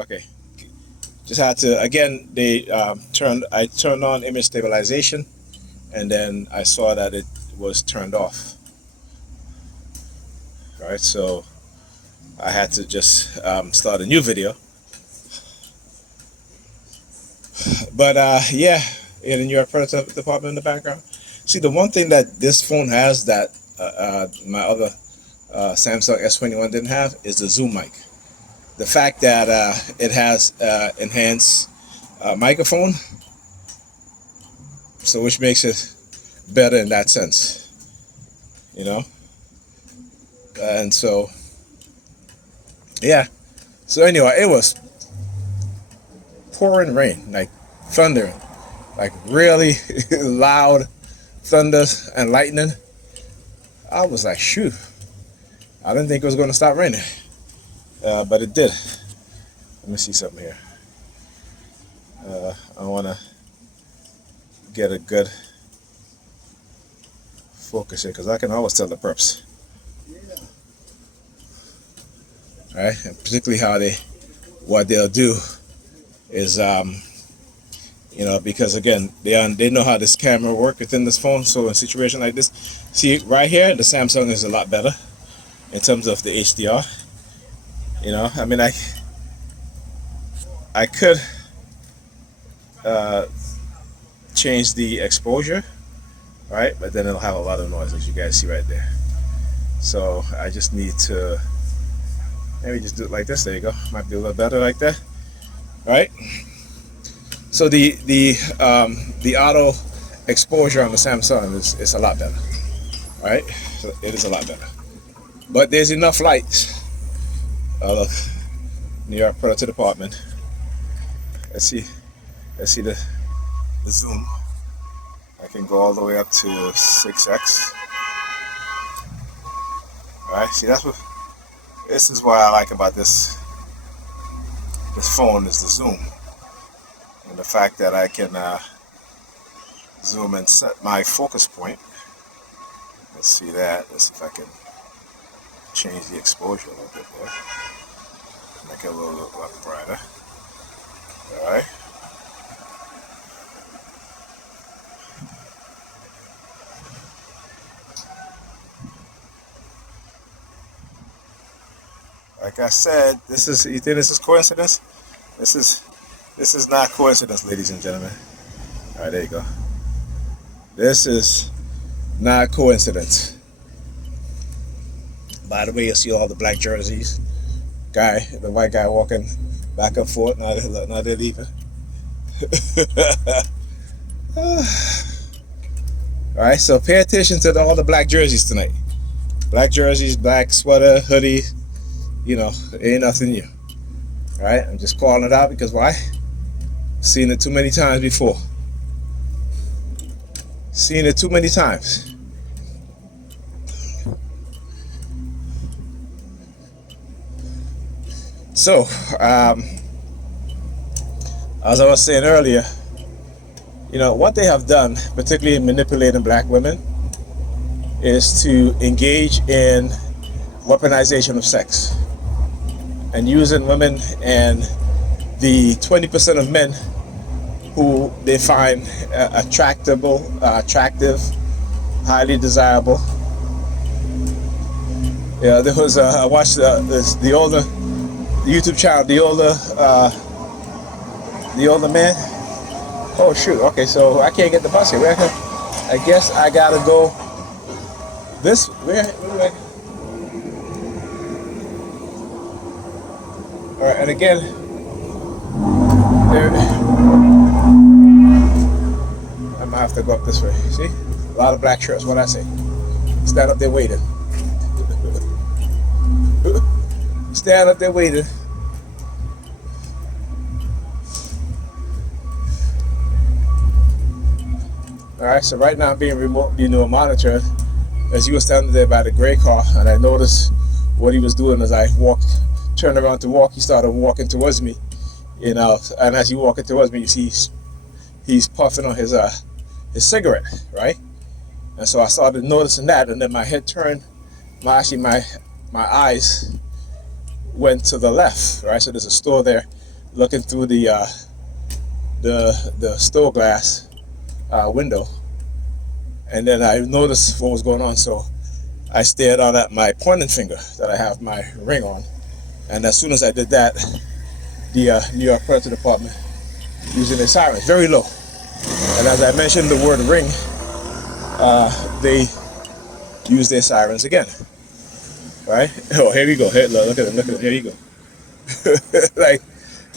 Okay. Just had to again. I turned on image stabilization, and then I saw that it was turned off. All right, so I had to just start a new video. But yeah, in your product department in the background. See, the one thing that this phone has that my other Samsung S21 didn't have is the zoom mic. The fact that it has enhanced microphone, so which makes it better in that sense, you know. And so, yeah. So anyway, it was pouring rain, like thundering, like really loud thunder and lightning. I was like, shoot, I didn't think it was going to stop raining, but it did. Let me see something here. I want to get a good focus here because I can always tell the perps. All right, and particularly what they'll do is, you know, because again, they know how this camera works within this phone. So in a situation like this, see right here, the Samsung is a lot better in terms of the HDR. You know, I mean, I could change the exposure, right? But then it'll have a lot of noise, as you guys see right there. So I just need to maybe just do it like this. There you go. Might be a little better like that, right? So the auto exposure on the Samsung is a lot better, right? So it is a lot better. But there's enough light. Look, New York product department. Let's see the zoom. I can go all the way up to 6x. All right, see this is what I like about this phone is the zoom. And the fact that I can zoom and set my focus point. Let's see that. Let's see if I can change the exposure a little bit there. Make it a little brighter. Alright. Like I said, you think this is coincidence? This is not coincidence, ladies and gentlemen. All right, there you go. This is not coincidence. By the way, you see all the black jerseys. The white guy walking back and forth. Now they're leaving. All right, so pay attention to all the black jerseys tonight. Black jerseys, black sweater, hoodie. You know, ain't nothing new. All right, I'm just calling it out because why? Seen it too many times before. Seen it too many times. So, as I was saying earlier, you know, what they have done, particularly in manipulating black women, is to engage in weaponization of sex and using women and the 20% of men who they find attractive, highly desirable. Yeah, there was I watched the older YouTube channel, the older man. Oh shoot! Okay, so I can't get the bus here. I guess I gotta go this where? All right, and again, I might have to go up this way. See, a lot of black shirts. What I say? Stand up there waiting. Stand up there waiting. All right, so right now I'm being monitored as he was standing there by the gray car, and I noticed what he was doing as I turned around to walk. He started walking towards me, you know, and as he walking towards me, you see he's puffing on his cigarette, right? And so I started noticing that, and then my head turned. My eyes went to the left, right? So there's a store there looking through the store glass window, and then I noticed what was going on. So I stared out at my pointing finger that I have my ring on, and as soon as I did that, the New York Police Department using their sirens very low, and as I mentioned the word ring, they use their sirens again. Right? Oh, here we go. Here, look at it. Look at it. Here you go. Like,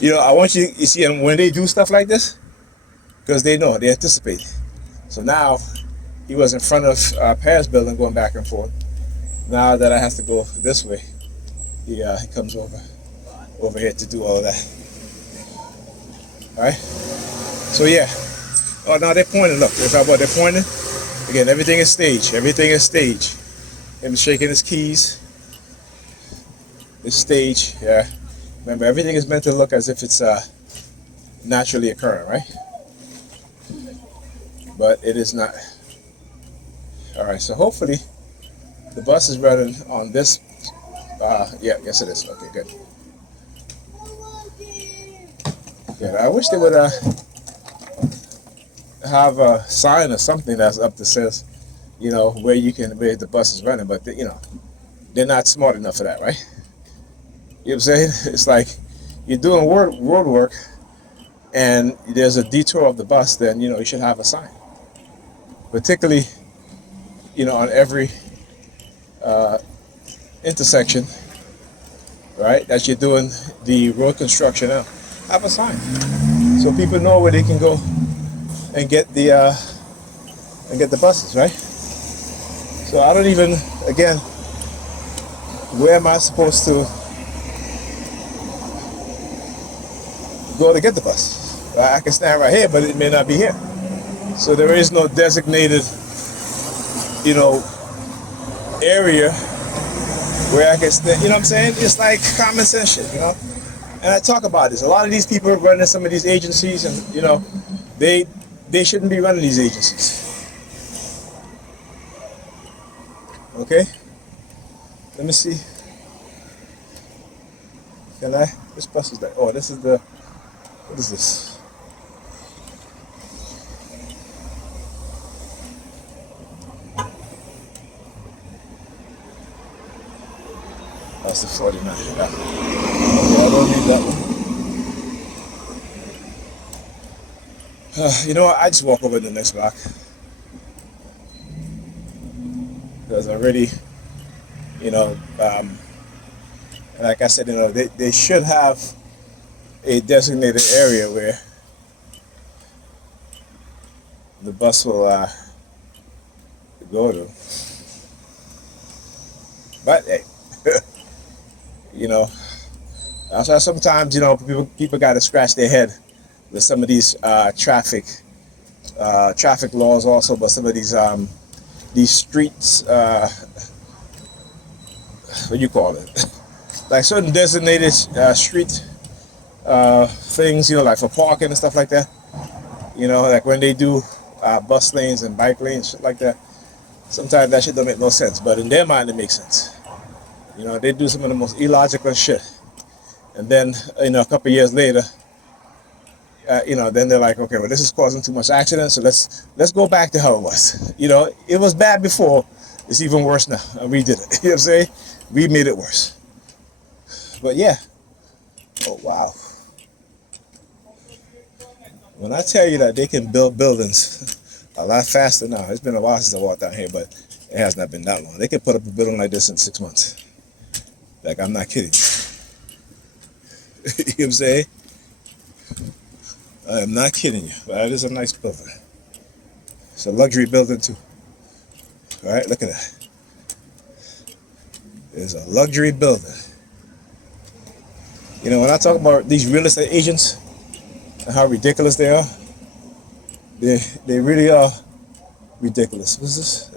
I want you see them when they do stuff like this, because they know, they anticipate. So now he was in front of Paris building going back and forth. Now that I have to go this way, he comes over here to do all of that. All right. So yeah. Oh, now they're pointing. Look, that's how they're pointing. Again, everything is staged. Everything is staged. Him shaking his keys. It's staged. Yeah. Remember, everything is meant to look as if it's naturally occurring, right? But it is not. All right. So hopefully, the bus is running on this. Yeah. Yes, it is. Okay. Good. Good. I wish they would have a sign or something that's up that says, where the bus is running, but they're not smart enough for that, right? You know what I'm saying? It's like you're doing road work and there's a detour of the bus, then you should have a sign. Particularly, on every intersection, right? That you're doing the road construction now. Have a sign. So people know where they can go and get the buses, right? So I don't even, again, where am I supposed to go to get the bus? I can stand right here, but it may not be here. So there is no designated, area where I can stand. You know what I'm saying? It's like common sense shit, And I talk about this. A lot of these people running some of these agencies, and they shouldn't be running these agencies. Okay? Let me see. Can I? Which bus is that? Oh, this is the. What is this? That's the 49. Yeah. Okay, I don't need that one. You know what? I just walk over to the next block. Because already, like I said, they should have a designated area where the bus will go to. But hey, that's why sometimes people got to scratch their head with some of these traffic laws also, but some of these streets, what do you call it? Like certain designated street things, like for parking and stuff like that. Like when they do bus lanes and bike lanes, shit like that. Sometimes that shit don't make no sense, but in their mind it makes sense. They do some of the most illogical shit, and then a couple years later, then they're like, okay, well, this is causing too much accident, so let's go back to how it was. It was bad before. It's even worse now, and we did it. You know what I'm saying? We made it worse. But yeah. Oh wow. When I tell you that they can build buildings a lot faster now, it's been a while since I walked out here, but it has not been that long. They can put up a building like this in 6 months. Like, I'm not kidding. You know what I'm saying? I am not kidding you. But it is a nice building. It's a luxury building too. All right, look at that. It's a luxury building. When I talk about these real estate agents and how ridiculous they are, they really are ridiculous. What's this?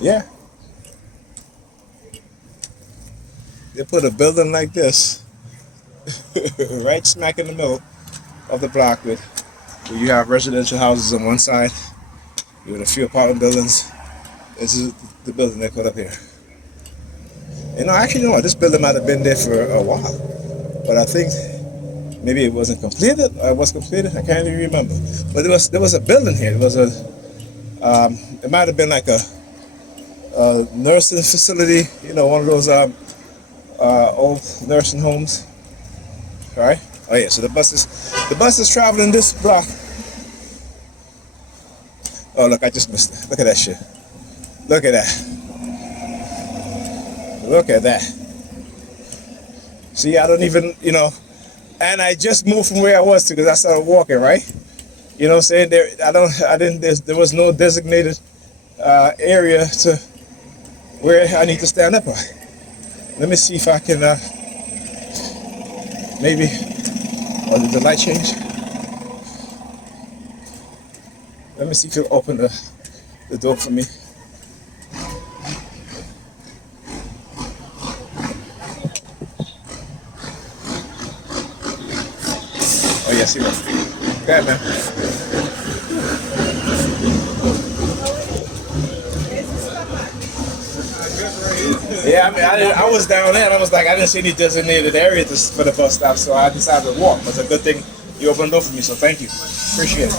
Yeah. They put a building like this right smack in the middle of the block where you have residential houses on one side, you have a few apartment buildings. This is the building they put up here. Actually, no, this building might have been there for a while, but I think maybe it wasn't completed. Or it was completed. I can't even remember. But there was a building here. It might have been like a nursing facility. One of those old nursing homes. All right. Oh yeah. So the bus is traveling this block. Oh look, I just missed it. Look at that shit. Look at that. Look at that. See, I don't even, and I just moved from where I was to because I started walking, right? You know what I'm saying? There was no designated area to where I need to stand up. Let me see if I can, maybe, did the light change? Let me see if you'll open the door for me. Oh yeah, see that? Go ahead, man. Yeah, I mean, I was down there and I was like, I didn't see any designated area for the bus stop, so I decided to walk. It's a good thing you opened the door for me, so thank you. Appreciate it.